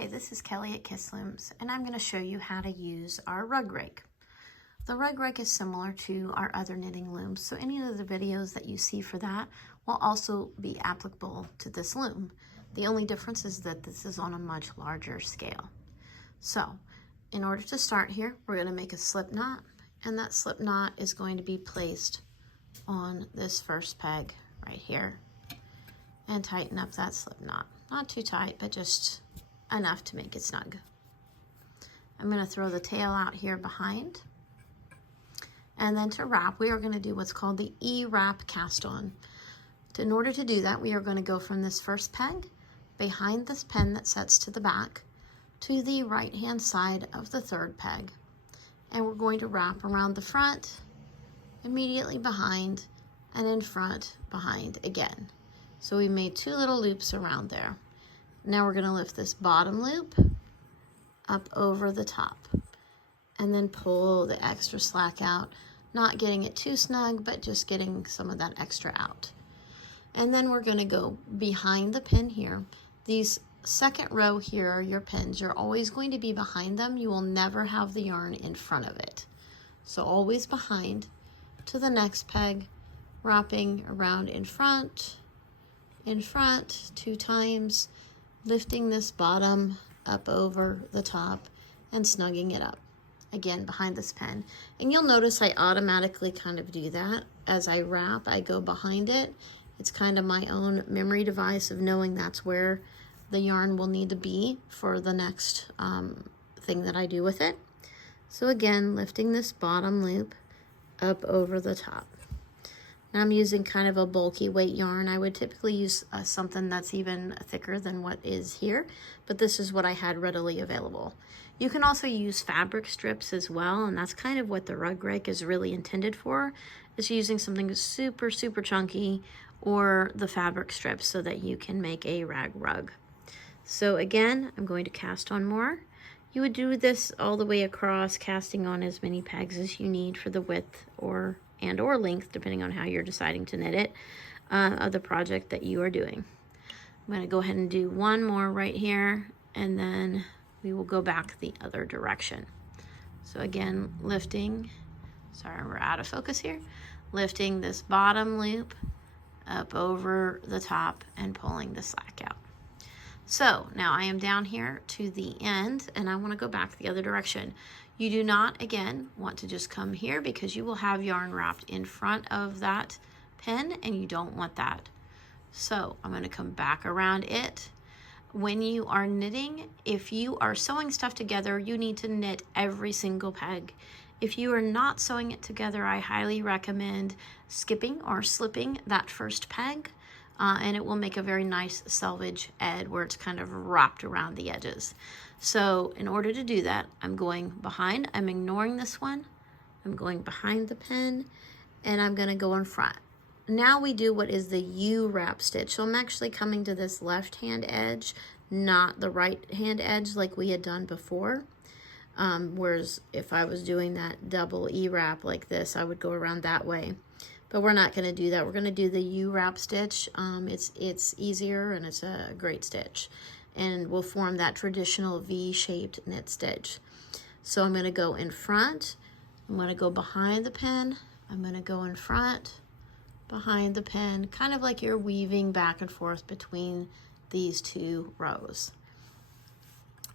Hi, this is Kelly at Kiss Looms, and I'm going to show you how to use our rug rake. The rug rake is similar to our other knitting looms, so any of the videos that you see for that will also be applicable to this loom. The only difference is that this is on a much larger scale. So, in order to start here, we're going to make a slip knot, and that slip knot is going to be placed on this first peg right here, and tighten up that slip knot. Not too tight, but just enough to make it snug. I'm going to throw the tail out here behind. And then to wrap, we are going to do what's called the E-wrap cast on. In order to do that, we are going to go from this first peg behind this pin that sets to the back to the right hand side of the third peg. And we're going to wrap around the front, immediately behind, and in front, behind again. So we made two little loops around there. Now we're going to lift this bottom loop up over the top and then pull the extra slack out, not getting it too snug, but just getting some of that extra out. And then we're going to go behind the pin here. These second row here are your pins. You're always going to be behind them. You will never have the yarn in front of it. So always behind to the next peg, wrapping around in front, two times, lifting this bottom up over the top and snugging it up again behind this pin. And you'll notice I automatically kind of do that as I wrap. I go behind it. It's kind of my own memory device of knowing that's where the yarn will need to be for the next thing that I do with it. So again, lifting this bottom loop up over the top. Now I'm using kind of a bulky weight yarn. I would typically use something that's even thicker than what is here, but this is what I had readily available. You can also use fabric strips as well, and that's kind of what the rug rake is really intended for, is using something super, super chunky or the fabric strips so that you can make a rag rug. So again, I'm going to cast on more. You would do this all the way across, casting on as many pegs as you need for the width or length, depending on how you're deciding to knit it, of the project that you are doing. I'm going to go ahead and do one more right here, and then we will go back the other direction. So again, lifting, sorry, we're out of focus here, lifting this bottom loop up over the top and pulling the slack out. So now I am down here to the end, and I want to go back the other direction. You do not, again, want to just come here because you will have yarn wrapped in front of that pin, and you don't want that. So I'm going to come back around it. When you are knitting, if you are sewing stuff together, you need to knit every single peg. If you are not sewing it together, I highly recommend skipping or slipping that first peg, and it will make a very nice selvage edge where it's kind of wrapped around the edges. So in order to do that, I'm going behind. I'm ignoring this one. I'm going behind the pin, and I'm going to go in front. Now we do what is the U-wrap stitch. So I'm actually coming to this left-hand edge, not the right-hand edge like we had done before. Whereas if I was doing that double E-wrap like this, I would go around that way. But we're not going to do that. We're going to do the U-wrap stitch. It's easier, and it's a great stitch, and will form that traditional V-shaped knit stitch. So I'm going to go in front. I'm going to go behind the pin. I'm going to go in front, behind the pin, kind of like you're weaving back and forth between these two rows.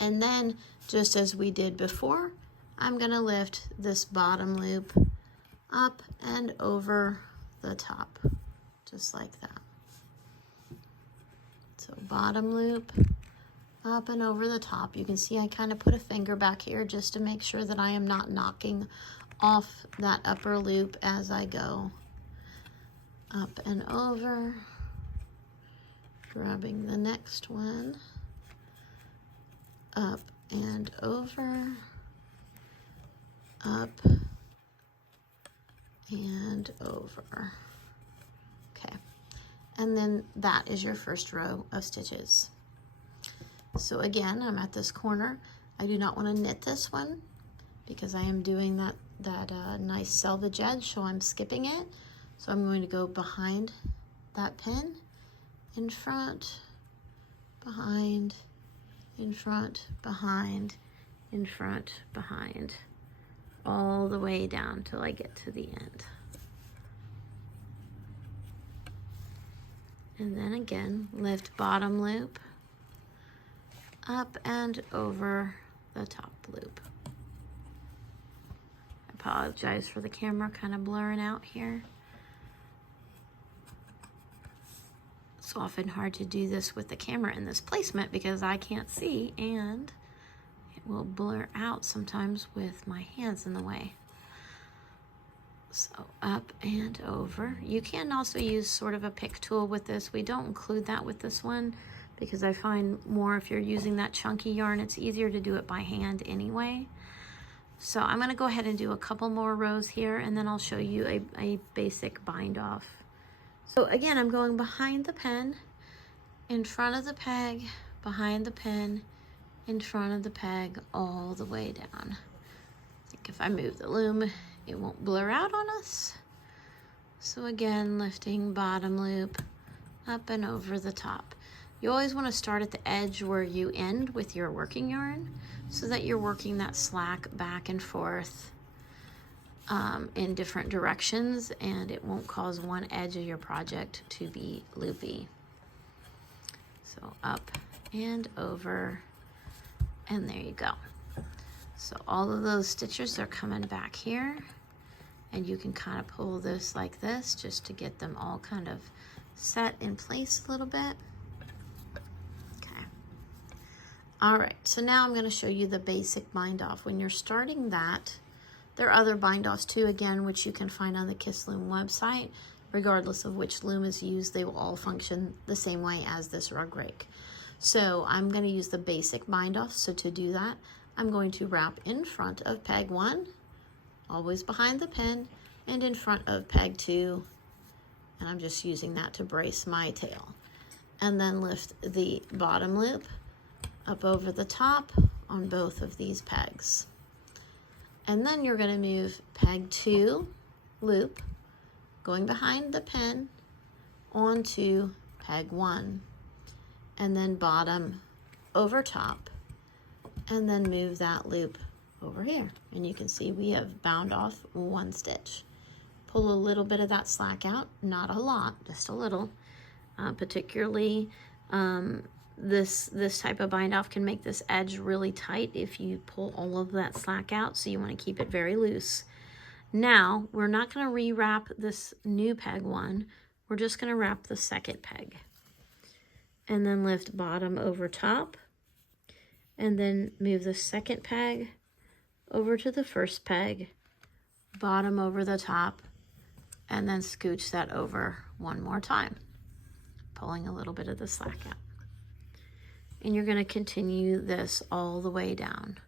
And then, just as we did before, I'm going to lift this bottom loop up and over the top, just like that. So bottom loop up and over the top. You can see I kind of put a finger back here just to make sure that I am not knocking off that upper loop as I go. Up and over, grabbing the next one, up and over, up and over. Okay, and then that is your first row of stitches. So again, I'm at this corner. I do not want to knit this one because I am doing that nice selvage edge, so I'm skipping it. So I'm going to go behind that pin, in front, behind, in front, behind, in front, behind, all the way down till I get to the end. And then again, lift bottom loop, up and over the top loop. I apologize for the camera kind of blurring out here. It's often hard to do this with the camera in this placement because I can't see, and it will blur out sometimes with my hands in the way. So up and over. You can also use sort of a pick tool with this. We don't include that with this one because I find more if you're using that chunky yarn, it's easier to do it by hand anyway. So I'm going to go ahead and do a couple more rows here, and then I'll show you a basic bind off. So again, I'm going behind the pen, in front of the peg, behind the pen, in front of the peg, all the way down. I think if I move the loom, it won't blur out on us. So again, lifting bottom loop, up and over the top. You always want to start at the edge where you end with your working yarn so that you're working that slack back and forth in different directions, and it won't cause one edge of your project to be loopy. So up and over, and there you go. So all of those stitches are coming back here, and you can kind of pull this like this just to get them all kind of set in place a little bit. Okay. All right, so now I'm going to show you the basic bind off. When you're starting that, there are other bind offs too, again, which you can find on the Kiss Loom website. Regardless of which loom is used, they will all function the same way as this rug rake. So I'm going to use the basic bind off. So to do that, I'm going to wrap in front of peg 1, always behind the pin, and in front of peg 2, and I'm just using that to brace my tail. And then lift the bottom loop up over the top on both of these pegs. And then you're going to move peg 2 loop, going behind the pin, onto peg 1, and then bottom over top, and then move that loop over here. And you can see we have bound off 1 stitch. Pull a little bit of that slack out, not a lot, just a little. Particularly this type of bind off can make this edge really tight if you pull all of that slack out, so you want to keep it very loose. Now we're not going to rewrap this new peg 1, we're just going to wrap the second peg, and then lift bottom over top, and then move the second peg over to the first peg, bottom over the top, and then scooch that over one more time, pulling a little bit of the slack out. And you're going to continue this all the way down,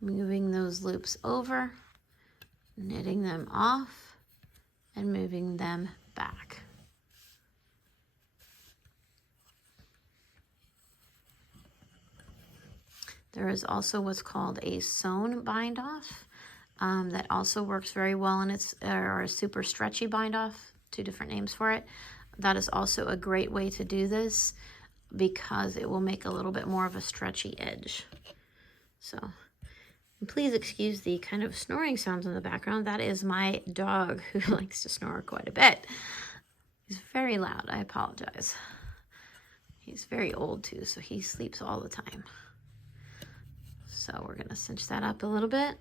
moving those loops over, knitting them off, and moving them back. There is also what's called a sewn bind off that also works very well, and it's or a super stretchy bind off, 2 different names for it. That is also a great way to do this because it will make a little bit more of a stretchy edge. So please excuse the kind of snoring sounds in the background. That is my dog, who likes to snore quite a bit. He's very loud. I apologize. He's very old too, so he sleeps all the time. So we're going to cinch that up a little bit,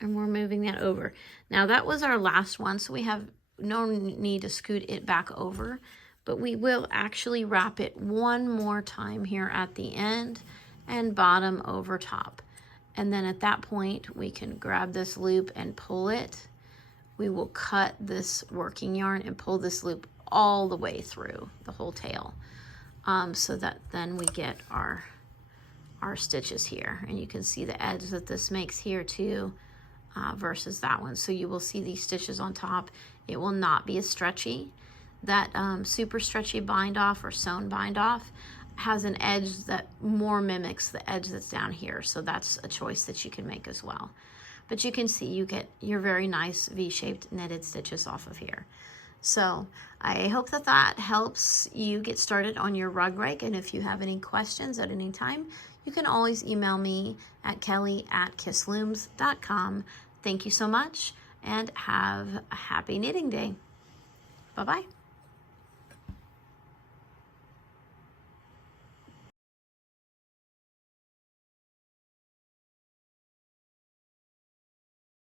and we're moving that over. Now that was our last one, so we have no need to scoot it back over, but we will actually wrap it one more time here at the end and bottom over top. And then at that point, we can grab this loop and pull it. We will cut this working yarn and pull this loop all the way through the whole tail, so that then we get our stitches here. And you can see the edge that this makes here too, versus that one. So you will see these stitches on top. It will not be as stretchy. That super stretchy bind off or sewn bind off has an edge that more mimics the edge that's down here. So that's a choice that you can make as well. But you can see you get your very nice V-shaped knitted stitches off of here. So I hope that helps you get started on your rug rake. And if you have any questions at any time, you can always email me at kelly@kisslooms.com. Thank you so much, and have a happy knitting day. Bye-bye.